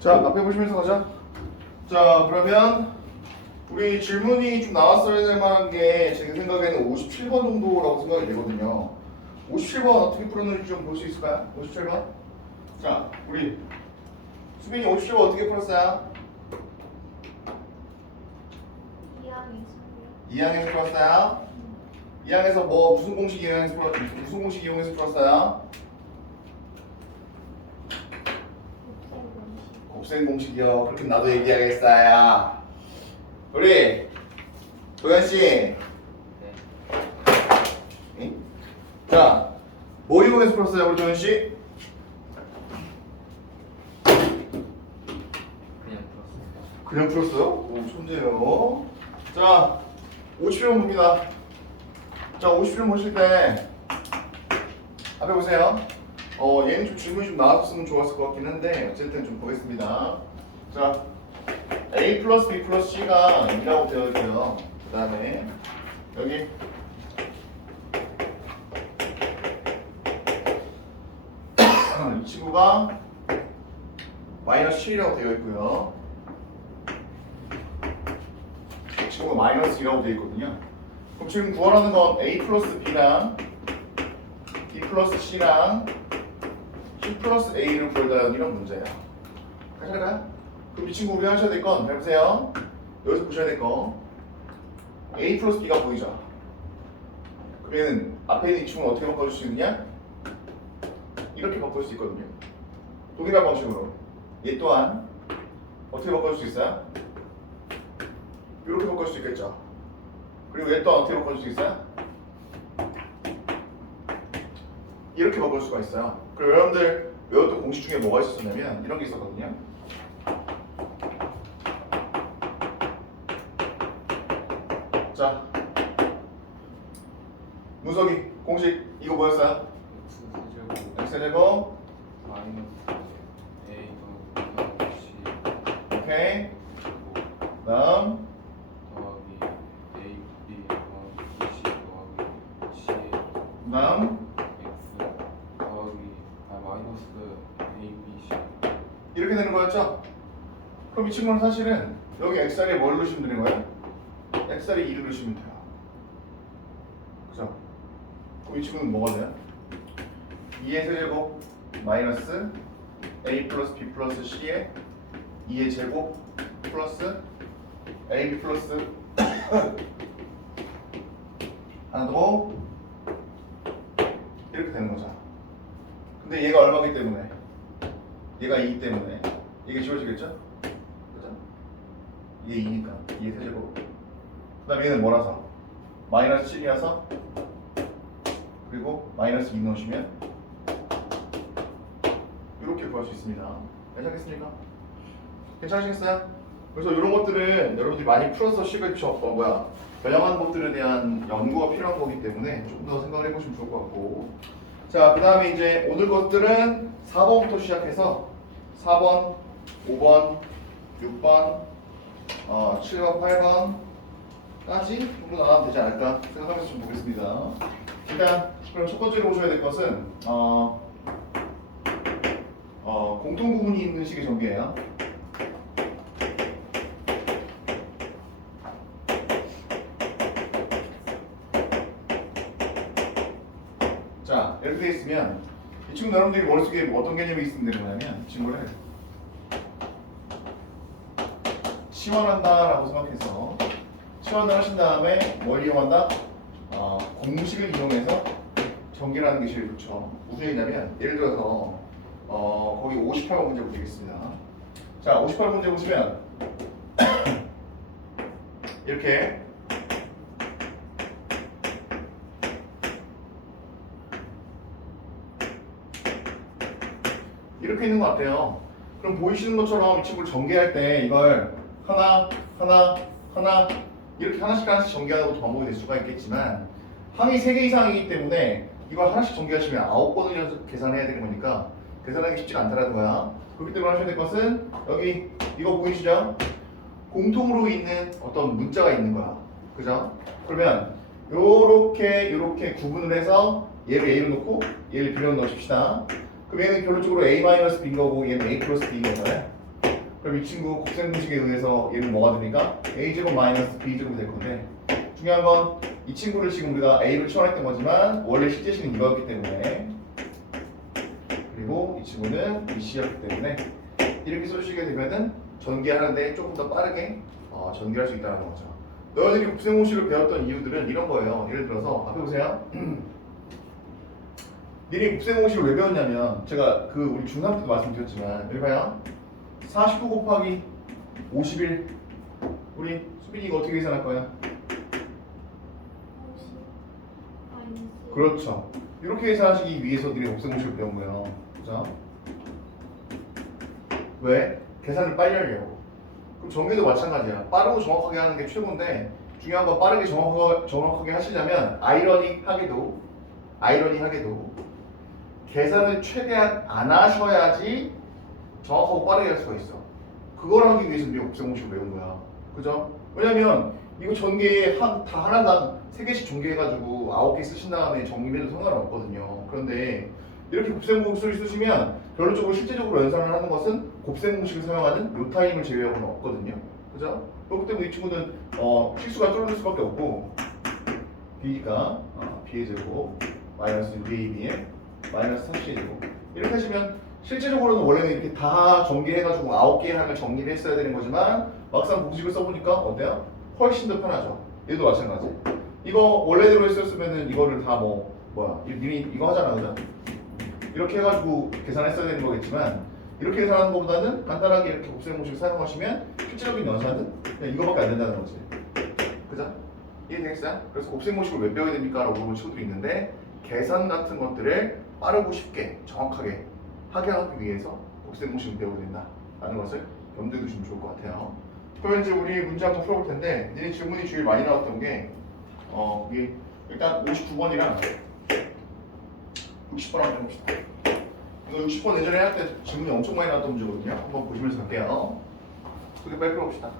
자, 앞에 보시면서 가자. 자, 그러면 우리 질문이 좀 나왔어야 될 만한 게 제 생각에는 57번 정도라고 생각이 되거든요. 57번 어떻게 풀었는지 좀 볼 수 있을까요? 57번? 자, 우리 수빈이 57번 어떻게 풀었어요? 이항이 2항에서 풀었어요? 2항에서 뭐 무슨 공식 이용해서 풀었 무슨 공식 이용해서 풀었어요? 곱셈 공식이요. 그렇게 나도 얘기하겠어요. 우리 도현 씨. 응? 자, 뭐 이용해서 풀었어요, 우리 도현 씨? 그냥 풀었어요. 그냥 풀었어요? 오, 천재요. 자, 50번 봅니다. 자, 50번 보실 때 앞에 보세요. 어, 얘는 좀 질문이 좀 나왔으면 좋았을 것 같긴 한데 어쨌든 좀 보겠습니다. 자, A 플러스 B 플러스 C가 2라고 되어 있고요. 그 다음에 여기 이 친구가 마이너스 7이라고 되어 있고요. 이 친구가 마이너스 2라고 되어 있거든요. 그럼 지금 구하라는 건 A 플러스 B랑 B 플러스 C랑 C 플러스 A를 구해달라는 이런 문제야. 할까요? 그럼 이 친구 우리 하셔야 될건 해보세요. 여기서 보셔야 될 거. A 플러스 B가 보이죠? 그러면 앞에 있는 이 친구는 어떻게 바꿔줄 수 있느냐? 이렇게 바꿀 수 있거든요. 동일한 방식으로. 얘 또한 어떻게 바꿔줄 수 있어요? 이렇게 바꿀 수 있겠죠. 그리고 얘 또한 어떻게 바꿔줄 수 있어요? 이렇게 바꿀 수가 있어요. 그리고 여러분들 외웠던 공식 중에 뭐가 있었냐면 이런 게 있었거든요. 자, 문석이 공식 이거 뭐였어요? X C 오케이 다음 다음 X 더하기 아 마이너스 A B C 이렇게 되는 거였죠? 그럼 이 친구는 사실은 여기 xr에 뭘 넣으시면 되는 거예요? xr에 2를 넣으시면 돼요 그죠? 그럼 이 친구는 뭐가 돼요? 2의 세제곱 마이너스 a 플러스 b 플러스 c의 2의 제곱 플러스 ab 플러스 하나 더 이렇게 되는 거죠 근데 얘가 얼마기 때문에 얘가 2기 때문에 이게 지워지겠죠? 그죠? 이게 2니까 2의 세제곱 그 다음에 얘는 뭐라서? 마이너스 7이라서 그리고 마이너스 2 넣으시면 이렇게 구할 수 있습니다 괜찮겠습니까? 괜찮으시겠어요? 그래서 이런 것들은 여러분들이 많이 풀어서 식을 저, 어, 뭐야 변형한 것들에 대한 연구가 필요한 거기 때문에 좀더 생각을 해보시면 좋을 것 같고 자, 그 다음에 이제 오늘 것들은 4번부터 시작해서 4번, 5번, 6번, 어, 7번, 8번까지 정도 나가면 되지 않을까 생각하면서 좀 보겠습니다. 일단 그럼 첫 번째로 보셔야 될 것은 어, 어, 공통 부분이 있는 식의 전개예요. 자, 이렇게 돼 있으면 이 친구 여러분들이 머릿속에 뭐 어떤 개념이 있으면 되는 거냐면 이 친구를 시원한다 라고 생각해서 시원을 하신 다음에 뭘 이용한다? 어, 공식을 이용해서 전개라는 게 제일 좋죠. 무슨 얘기냐면 예를 들어서 어, 거기 58번 문제 보시겠습니다. 자, 58번 문제 보시면 이렇게 이렇게 있는 것 같아요. 그럼 보이시는 것처럼 이 친구를 전개할 때 이걸 하나, 하나, 하나 이렇게 하나씩 하나씩 것도 방법이 될 수가 있겠지만 항이 3개 이상이기 때문에 이걸 하나씩 전개하시면 9번을 계산해야 되는 거니까 계산하기 쉽지가 않다라는 거야. 그렇기 때문에 하셔야 될 것은 여기 이거 보이시죠? 공통으로 있는 어떤 문자가 있는 거야. 그죠? 그러면 요렇게 요렇게 구분을 해서 얘를 A로 놓고 얘를 B로 넣으십시다. 그럼 얘는 결론적으로 A-B인 거고 얘는 A 플러스 B인 거잖아요. 그럼 이 친구 곱셈 공식에 의해서 얘는 뭐가 되니까 a제곱 마이너스 b제곱이 될 건데 중요한 건 이 친구를 지금 우리가 a로 치환했던 거지만 원래 실제식은 이거였기 때문에 그리고 이 친구는 bc였기 때문에 이렇게 써주시게 되면은 전개하는데 조금 더 빠르게 어, 전개할 수 있다는 거죠. 너희들이 곱셈 공식을 배웠던 이유들은 이런 거예요. 예를 들어서 앞에 보세요. 니네 곱셈 공식을 왜 배웠냐면 제가 그 우리 중3 때도 말씀드렸지만 여기 봐요. 49 곱하기 51 우리 수빈이 이거 어떻게 계산할 거야? 그렇죠. 이렇게 계산하시기 위해서 니네 곱셈 공식을 배운 거예요. 그죠? 왜? 계산을 빨리 하려고. 그럼 전개도 마찬가지야. 빠르고 정확하게 하는 게 최고인데 중요한 건 빠르게 정확하게, 정확하게 하시려면 아이러니하게도 아이러니하게도 계산을 최대한 안 하셔야지 정확하고 빠르게 할 수가 있어. 그걸 하기 위해서 우리 곱셈 공식을 배운 거야. 그죠? 왜냐면 이거 전개 한, 다 하나당 세 개씩 전개해가지고 아홉 개 쓰신 다음에 정리해도 상관없거든요. 그런데 이렇게 곱셈 공식을 쓰시면 결론적으로 실제적으로 연산을 하는 것은 곱셈 공식을 사용하는 요 타임을 제외하고는 없거든요. 그죠? 그렇기 때문에 이 친구는 어, 실수가 줄어들 수밖에 없고 b가 어, b의 제곱 마이너스 6ab의 마이너스 4c의 제곱 이렇게 하시면 실제적으로는 원래는 이렇게 다 전개해가지고 아홉 개의 항을 정리를 했어야 되는 거지만 막상 공식을 써보니까 어때요? 훨씬 더 편하죠. 얘도 마찬가지. 이거 원래대로 했었으면은 이거를 다 뭐 뭐야 이미 이거 하잖아 그죠? 이렇게 해가지고 계산했어야 되는 거겠지만 이렇게 계산하는 것보다는 간단하게 이렇게 곱셈 공식 사용하시면 실질적인 연산은 그냥 이거밖에 안 된다는 거지. 그죠? 이해되겠어요? 그래서 곱셈 공식을 왜 배워야 됩니까? 라고 물어본 친구들이 있는데 계산 같은 것들을 빠르고 쉽게 정확하게 하게 하기 위해서 공식을 배워야 된다라는 것을 염두에 두시면 좋을 것 같아요. 그럼 이제 우리 문제 한번 풀어볼 텐데 니네 질문이 제일 많이 나왔던 게 어, 이게 일단 59번이랑 60번 한번 해봅시다. 이거 60번 예전에 할 때 질문이 엄청 많이 나왔던 문제거든요. 한번 보시면서 갈게요. 두개 빨리 풀어봅시다.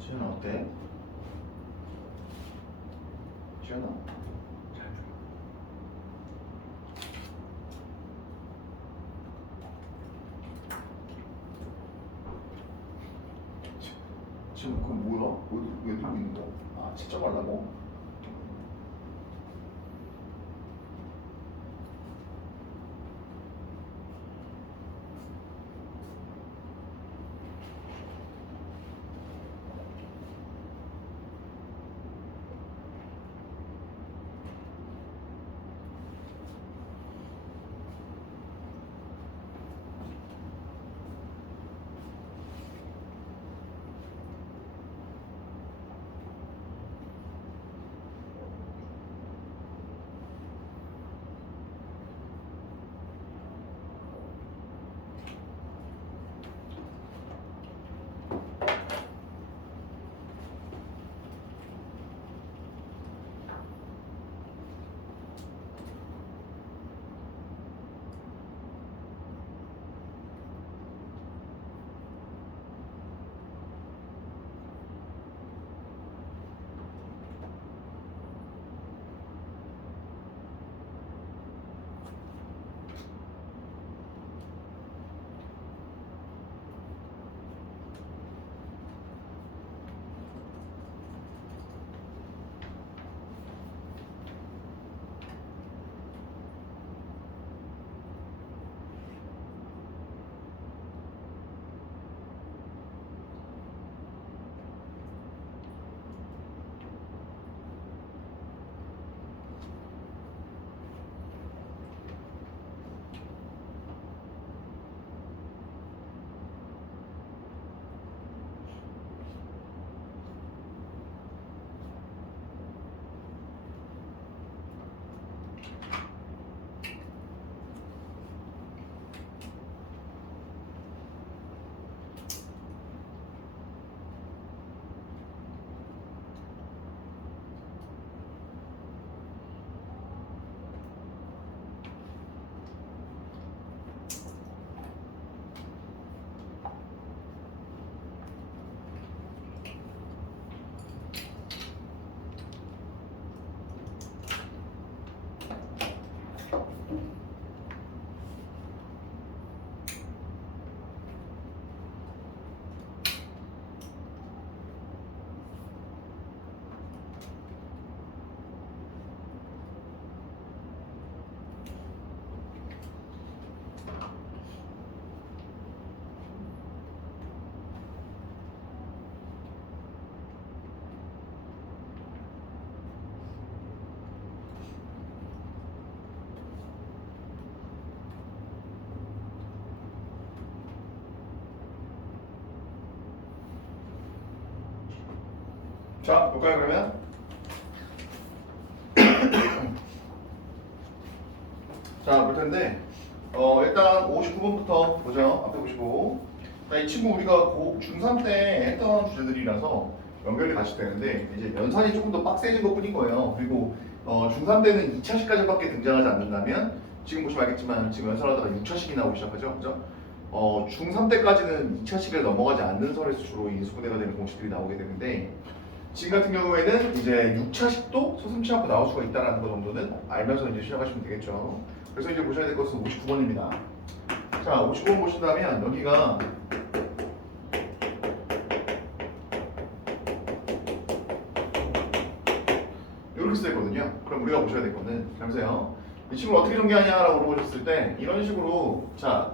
쟤는 어때? 지현아 잘 줘. 지- 지금 그거 뭐야? 왜, 왜 들고 있는 거야? 아 채점하려고? 자, 볼까요 그러면? 자, 볼 텐데 어, 일단 59번부터 보죠. 앞에 보시고 자, 이 친구 우리가 고, 중3 때 했던 주제들이라서 연결이 같이 되는데 이제 연산이 조금 더 빡세진 것 뿐인 거예요. 그리고 어, 중3 때는 2차식까지 밖에 등장하지 않는다면 지금 보시면 알겠지만 지금 연산하다가 6차식이 나오기 시작하죠. 그죠? 어, 중3 때까지는 2차식을 넘어가지 않는 설에서 주로 인수분해가 되는 공식들이 나오게 되는데 지금 같은 경우에는 이제 6차 식도 소슴치 않고 나올 수가 있다는 거 정도는 알면서 이제 시작하시면 되겠죠. 그래서 이제 보셔야 될 것은 59번입니다. 자, 59번 보신다면 여기가 이렇게 쓰여 있거든요. 그럼 우리가 보셔야 될 거는 보세요. 이 친구를 어떻게 전개하냐라고 물어보셨을 때 이런 식으로 자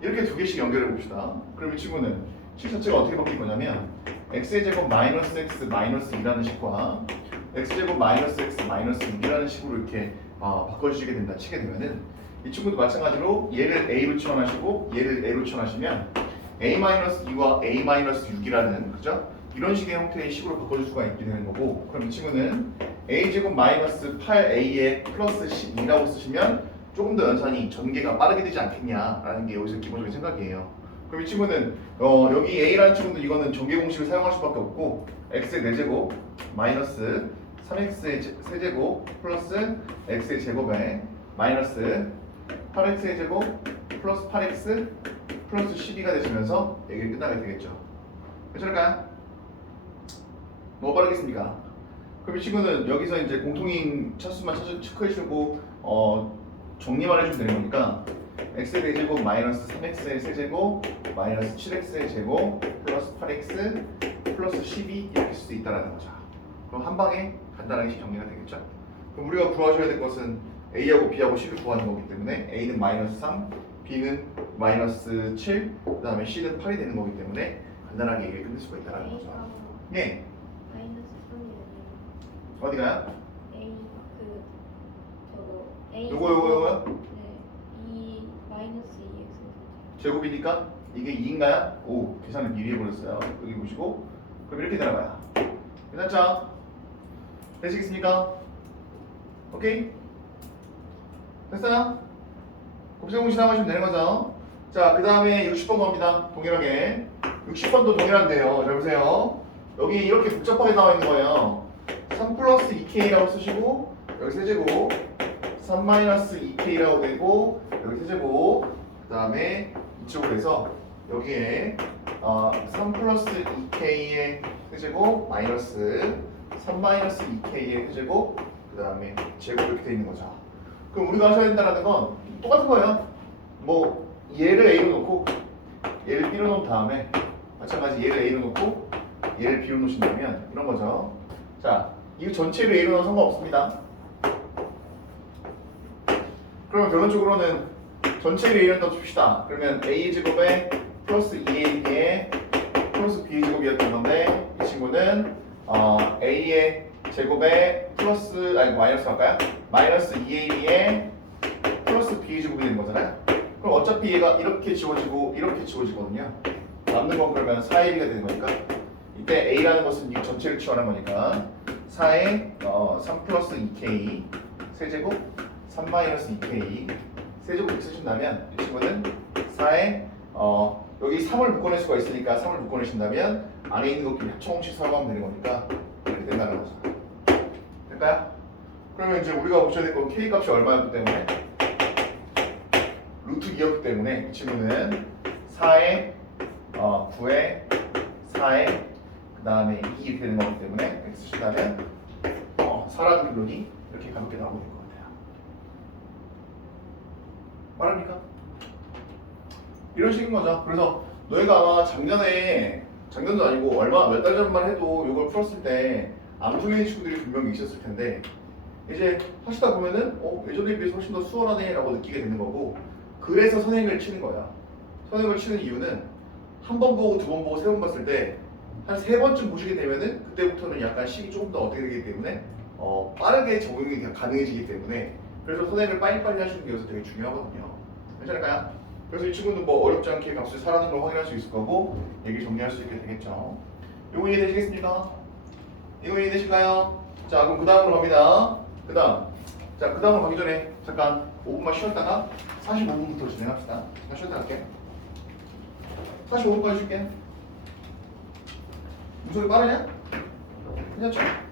이렇게 두 개씩 연결해 봅시다. 그럼 이 친구는 식 자체가 어떻게 바뀔 거냐면 x의 제곱 마이너스 x 마이너스 2라는 식과 x 제곱 마이너스 x 마이너스 6이라는 식으로 이렇게 어, 바꿔주시게 된다 치게 되면은 이 친구도 마찬가지로 얘를 a로 치환하시고 얘를 a로 치환하시면 a 마이너스 2와 a 마이너스 6이라는 그죠? 이런 식의 형태의 식으로 바꿔줄 수가 있게 되는 거고 그럼 이 친구는 a 제곱 마이너스 8a에 플러스 12라고 쓰시면 조금 더 연산이 전개가 빠르게 되지 않겠냐라는 게 여기서 기본적인 생각이에요. 그럼 이 친구는 어, 여기 a라는 친구는 이거는 전개 공식을 사용할 수밖에 없고 x의 4제곱 마이너스 3x의 제- 세제곱 플러스 x의 제곱에 마이너스 8x의 제곱 플러스 8x 플러스 12가 되시면서 얘기 끝나게 되겠죠. 괜찮을까요? 뭐 빠르겠습니까? 그럼 이 친구는 여기서 이제 공통인 차수만 체크해주고 어, 정리만 해주면 되는 거니까 x의 대제곱 마이너스 3x의 세제곱 마이너스 7x의 제곱 플러스 8x 플러스 12 이렇게 쓸 수 있다는 거죠. 그럼 한 방에 간단하게 정리가 되겠죠. 그럼 우리가 구하셔야 될 것은 a하고 b하고 c를 구하는 거기 때문에 a는 마이너스 3, b는 마이너스 7, 그 다음에 c는 8이 되는 거기 때문에 간단하게 얘기를 끝낼 수가 있다는 거죠. 네, 마이너스 3이 아니에요. 어디가요? A 그 저거 A 요거 요거 요거요? 네. 2 마이너스 2x 제곱이니까 이게 2인가요? 오, 계산을 미리 해버렸어요. 여기 보시고 그럼 이렇게 되나봐요. 괜찮죠? 되시겠습니까? 오케이? 됐어요? 곱셈 지나가시면 되는 거죠. 자, 그 다음에 60번 갑니다. 동일하게. 60번도 동일한데요. 잘 보세요. 여기 이렇게 복잡하게 나와 있는 거예요. 3 플러스 2k라고 쓰시고 여기 세제곱 3 마이너스 2k라고 되고 여기 세제곱 그 다음에 이쪽으로 해서 여기에 어, 3 플러스 2k의 세제곱 마이너스 3 마이너스 2k의 세제곱 그 다음에 제곱 이렇게 돼 있는 거죠. 그럼 우리가 하셔야 된다는 건 똑같은 거예요. 뭐 얘를 A로 놓고 얘를 B로 놓은 다음에 마찬가지 얘를 A로 놓고 얘를 B로 놓으신다면 이런 거죠. 자, 이 전체를 A로 넣어도 상관없습니다. 그러면 결론적으로는 전체를 A로 넣어줍시다. 그러면 A 제곱에 플러스 2AB에 플러스 B 제곱이었던 건데 이 친구는 어, A의 제곱에 플러스 아니 마이너스 할까요? 마이너스 2AB에 플러스 B 제곱이 되는 거잖아요. 그럼 어차피 얘가 이렇게 지워지고 이렇게 지워지거든요. 남는 건 그러면 4AB가 되는 거니까 이때 A라는 것은 이 전체를 치환한 거니까 4에 어, 3 플러스 2K 세제곱 3 마이너스 2K 세제곱 이렇게 쓰신다면 이 친구는 4에 어, 여기 3을 묶어낼 수가 있으니까 3을 묶어내신다면 안에 있는 것끼리 합쳐홍치 사고하면 되는 거니까 이렇게 된다는 거죠. 될까요? 그러면 이제 우리가 보셔야 될 건 K 값이 얼마였기 때문에 루트 2였기 때문에 이 친구는 4에 어, 9에 4에 그 다음에 2 이렇게 되는 거기 때문에 이렇게 쓰신다면 어, 4라는 결론이 이렇게 가볍게 것 같아요. 말합니까? 이런 식인 거죠. 그래서 너희가 아마 작년에 작년도 아니고 얼마 몇 달 전만 해도 이걸 풀었을 때 안 풀리는 친구들이 분명히 있었을 텐데 이제 하시다 보면은 어 예전에 비해서 훨씬 더 수월하네라고 느끼게 되는 거고 그래서 선행을 치는 거야. 선행을 치는 이유는 한 번 보고 두 번 보고 세 번 봤을 때 한 세 번쯤 보시게 되면은 그때부터는 약간 식이 조금 더 어떻게 되기 때문에 어 빠르게 적응이 가능해지기 때문에 그래서 선행을 빨리빨리 하시는 게 여기서 되게 중요하거든요. 괜찮을까요? 그래서 이 친구는 뭐 어렵지 않게 값을 사라는 걸 확인할 수 있을 거고 얘기 정리할 수 있게 되겠죠. 이거 이해되시겠습니까? 이거 이해되실까요? 자 그럼 그 다음으로 갑니다. 그 다음 자그 다음으로 가기 전에 잠깐 5분만 쉬었다가 45분부터 진행합시다. 잠깐 쉬었다 갈게. 45분까지 쉴게. 목소리 빠르냐? 괜찮죠?